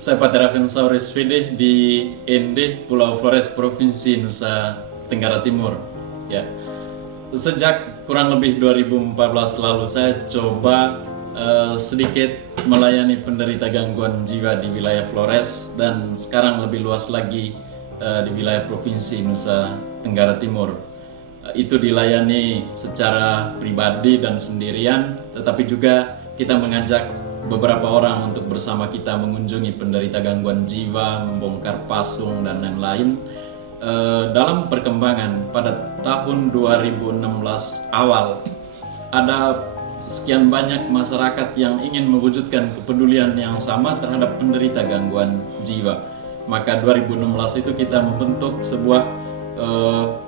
Saya Pater Avensaurus Vede di ND Pulau Flores, Provinsi Nusa Tenggara Timur. Ya, sejak kurang lebih 2014 lalu saya coba sedikit melayani penderita gangguan jiwa di wilayah Flores, dan sekarang lebih luas lagi di wilayah Provinsi Nusa Tenggara Timur. Itu dilayani secara pribadi dan sendirian, tetapi juga kita mengajak beberapa orang untuk bersama kita mengunjungi penderita gangguan jiwa, membongkar pasung dan lain-lain. Dalam perkembangan pada tahun 2016 awal, ada sekian banyak masyarakat yang ingin mewujudkan kepedulian yang sama terhadap penderita gangguan jiwa. Maka 2016 itu kita membentuk sebuah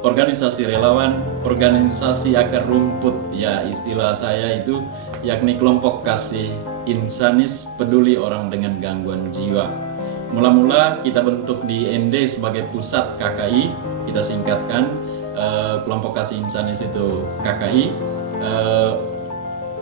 organisasi relawan, organisasi akar rumput, ya istilah saya itu, yakni kelompok kasih insanis peduli orang dengan gangguan jiwa. Mula-mula kita bentuk di ND sebagai pusat KKI, kita singkatkan kelompok kasih insanis itu KKI.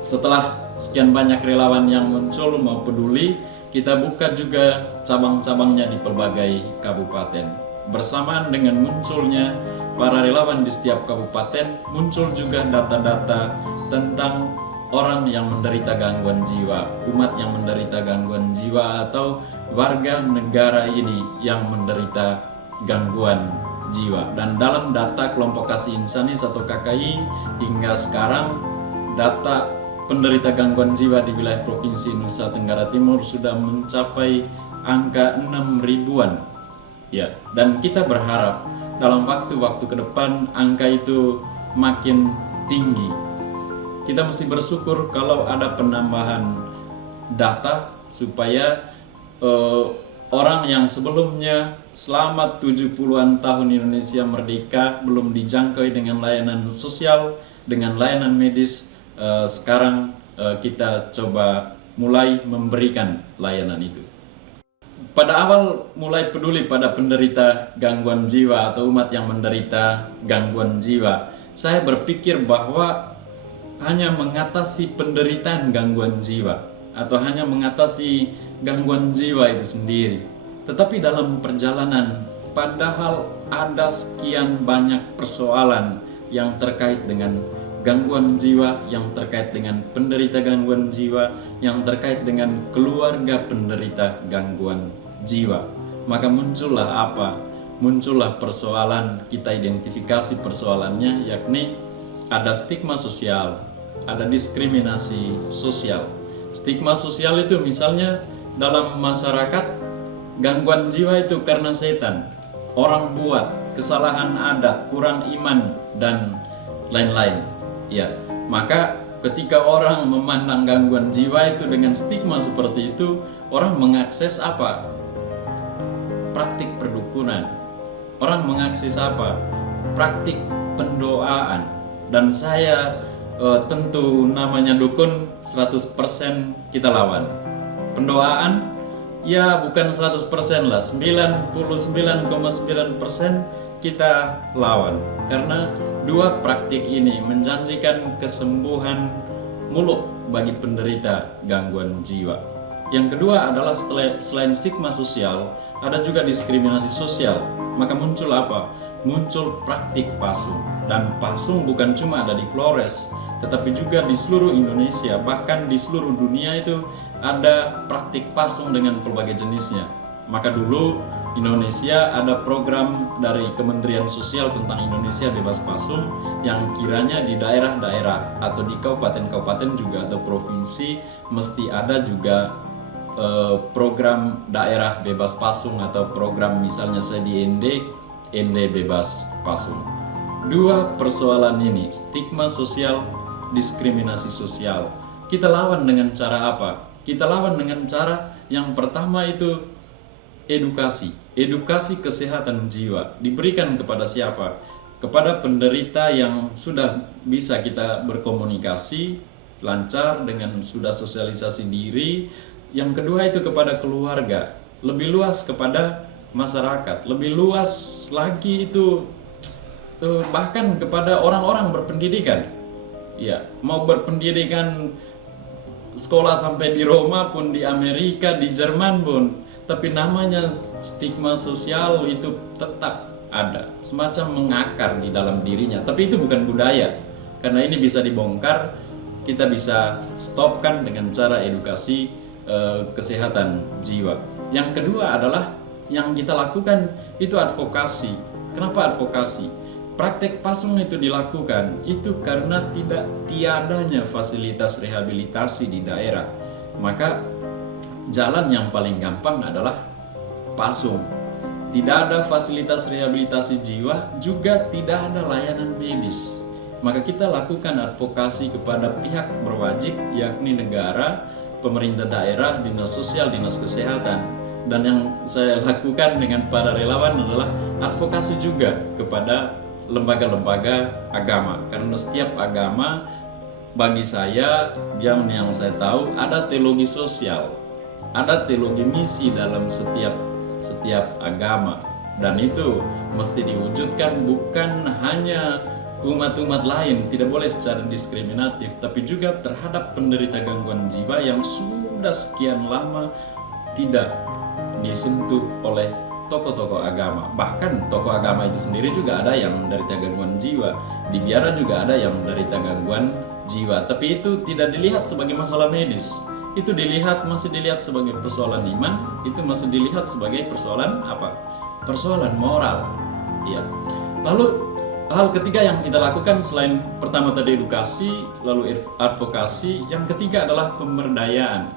Setelah sekian banyak relawan yang muncul mau peduli, kita buka juga cabang-cabangnya di berbagai kabupaten. Bersamaan dengan munculnya para relawan di setiap kabupaten, muncul juga data-data tentang orang yang menderita gangguan jiwa, umat yang menderita gangguan jiwa, atau warga negara ini yang menderita gangguan jiwa. Dan dalam data kelompok kasih insanis atau KKI hingga sekarang, data penderita gangguan jiwa di wilayah Provinsi Nusa Tenggara Timur sudah mencapai angka 6 ribuan. Ya, dan kita berharap dalam waktu-waktu ke depan angka itu makin tinggi. Kita mesti bersyukur kalau ada penambahan data supaya orang yang sebelumnya selama 70-an tahun Indonesia merdeka belum dijangkau dengan layanan sosial, dengan layanan medis, sekarang kita coba mulai memberikan layanan itu. Pada awal mulai peduli pada penderita gangguan jiwa atau umat yang menderita gangguan jiwa, saya berpikir bahwa hanya mengatasi penderitaan gangguan jiwa atau hanya mengatasi gangguan jiwa itu sendiri. Tetapi dalam perjalanan, padahal ada sekian banyak persoalan yang terkait dengan gangguan jiwa, yang terkait dengan penderita gangguan jiwa, yang terkait dengan keluarga penderita gangguan jiwa. Maka muncullah apa? Muncullah persoalan, kita identifikasi persoalannya, yakni ada stigma sosial, ada diskriminasi sosial. Stigma sosial itu misalnya dalam masyarakat, gangguan jiwa itu karena setan, orang buat, kesalahan adat, kurang iman, dan lain-lain. Ya, maka ketika orang memandang gangguan jiwa itu dengan stigma seperti itu, orang mengakses apa? Praktik perdukunan. Orang mengakses apa? Praktik pendoaan. Dan saya tentu namanya dukun 100% kita lawan. Pendoaan ya bukan 100% lah, 99,9% kita lawan. Karena dua praktik ini menjanjikan kesembuhan muluk bagi penderita gangguan jiwa. Yang kedua adalah selain stigma sosial, ada juga diskriminasi sosial. Maka muncul apa? Muncul praktik pasung. Dan pasung bukan cuma ada di Flores, tetapi juga di seluruh Indonesia, bahkan di seluruh dunia itu ada praktik pasung dengan berbagai jenisnya. Maka dulu Indonesia ada program dari Kementerian Sosial tentang Indonesia Bebas Pasung, yang kiranya di daerah-daerah atau di kabupaten-kabupaten juga atau provinsi mesti ada juga program daerah bebas pasung, atau program misalnya saya di ND Bebas Pasung. Dua persoalan ini, stigma sosial, diskriminasi sosial, kita lawan dengan cara apa? Kita lawan dengan cara yang pertama itu edukasi kesehatan jiwa diberikan kepada siapa? Kepada penderita yang sudah bisa kita berkomunikasi lancar dengan sudah sosialisasi diri. Yang kedua itu kepada keluarga, lebih luas kepada masyarakat, lebih luas lagi itu bahkan kepada orang-orang berpendidikan. Ya, mau berpendidikan sekolah sampai di Roma pun, di Amerika, di Jerman pun, tapi namanya stigma sosial itu tetap ada, semacam mengakar di dalam dirinya. Tapi itu bukan budaya, karena ini bisa dibongkar, kita bisa stopkan dengan cara edukasi kesehatan jiwa. Yang kedua adalah yang kita lakukan itu advokasi. Kenapa advokasi? Praktek pasung itu dilakukan itu karena tiadanya fasilitas rehabilitasi di daerah. Maka jalan yang paling gampang adalah pasung. Tidak ada fasilitas rehabilitasi jiwa, juga tidak ada layanan medis. Maka kita lakukan advokasi kepada pihak berwajib, yakni negara, pemerintah daerah, dinas sosial, dinas kesehatan. Dan yang saya lakukan dengan para relawan adalah advokasi juga kepada lembaga-lembaga agama. Karena setiap agama bagi saya, yang saya tahu, ada teologi sosial, ada teologi misi dalam setiap agama, dan itu mesti diwujudkan bukan hanya umat-umat lain, tidak boleh secara diskriminatif, tapi juga terhadap penderita gangguan jiwa yang sudah sekian lama tidak disentuh oleh tokoh-tokoh agama. Bahkan tokoh agama itu sendiri juga ada yang menderita gangguan jiwa, di biara juga ada yang menderita gangguan jiwa, tapi itu tidak dilihat sebagai masalah medis. Itu masih dilihat sebagai persoalan iman, itu masih dilihat sebagai persoalan apa? Persoalan moral. Ya. Lalu hal ketiga yang kita lakukan selain pertama tadi edukasi, lalu advokasi, yang ketiga adalah pemberdayaan.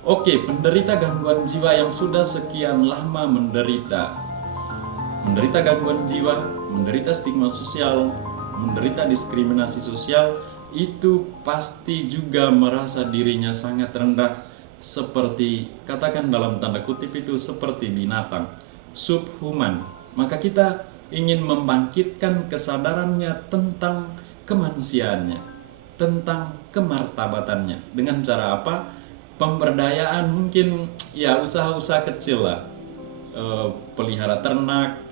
Oke, penderita gangguan jiwa yang sudah sekian lama menderita gangguan jiwa, menderita stigma sosial, menderita diskriminasi sosial, itu pasti juga merasa dirinya sangat rendah, seperti, katakan dalam tanda kutip itu, seperti binatang, subhuman. Maka kita ingin membangkitkan kesadarannya tentang kemanusiaannya, tentang kemartabatannya. Dengan cara apa? Pemberdayaan, mungkin ya usaha-usaha kecil lah, pelihara ternak,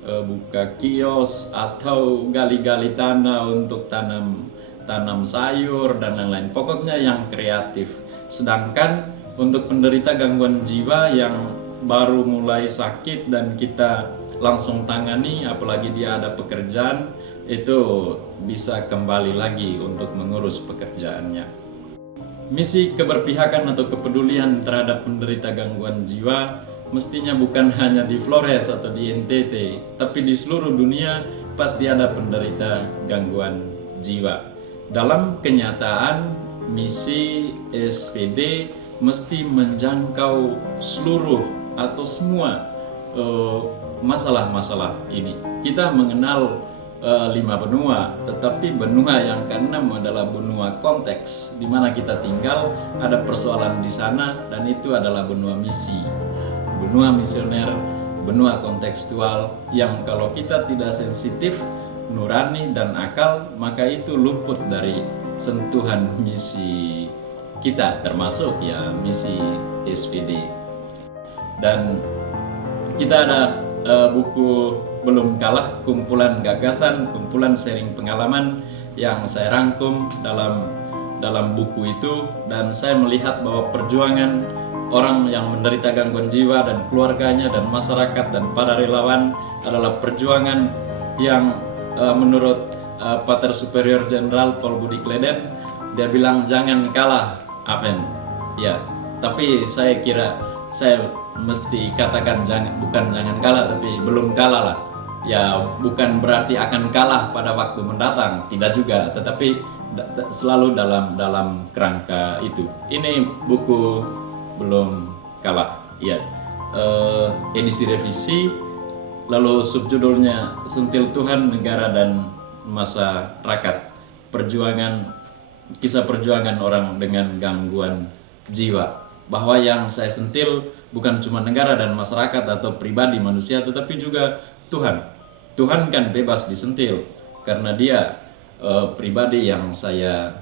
buka kios, atau gali-gali tanah untuk tanam sayur dan lain-lain. Pokoknya yang kreatif. Sedangkan untuk penderita gangguan jiwa yang baru mulai sakit dan kita langsung tangani, apalagi dia ada pekerjaan, itu bisa kembali lagi untuk mengurus pekerjaannya. Misi keberpihakan atau kepedulian terhadap penderita gangguan jiwa mestinya bukan hanya di Flores atau di NTT, tapi di seluruh dunia pasti ada penderita gangguan jiwa. Dalam kenyataan, misi SPD mesti menjangkau seluruh atau semua masalah-masalah ini. Kita mengenal 5 benua, tetapi benua yang keenam adalah benua konteks, di mana kita tinggal, ada persoalan di sana, dan itu adalah benua misi, benua misioner, benua kontekstual, yang kalau kita tidak sensitif, nurani, dan akal, maka itu luput dari sentuhan misi kita, termasuk ya misi SPD. Dan kita ada buku Belum Kalah, kumpulan gagasan, kumpulan sharing pengalaman yang saya rangkum dalam buku itu, dan saya melihat bahwa perjuangan orang yang menderita gangguan jiwa dan keluarganya dan masyarakat dan para relawan adalah perjuangan yang menurut Pater Superior Jenderal Paul Budi Kleden, dia bilang jangan kalah, Aven. Ya, tapi saya kira saya mesti katakan bukan jangan kalah, tapi belum kalah lah. Ya, bukan berarti akan kalah pada waktu mendatang, tidak juga, tetapi selalu dalam kerangka itu. Ini buku Belum Kalah, ya, edisi revisi, lalu subjudulnya Sentil Tuhan, Negara dan Masyarakat, kisah perjuangan orang dengan gangguan jiwa. Bahwa yang saya sentil bukan cuma negara dan masyarakat atau pribadi manusia, tetapi juga Tuhan. Tuhan kan bebas disentil karena dia pribadi yang saya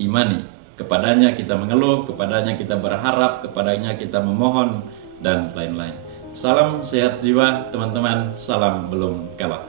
imani. Kepadanya kita mengeluh, kepadanya kita berharap, kepadanya kita memohon, dan lain-lain. Salam sehat jiwa teman-teman, salam belum kalah.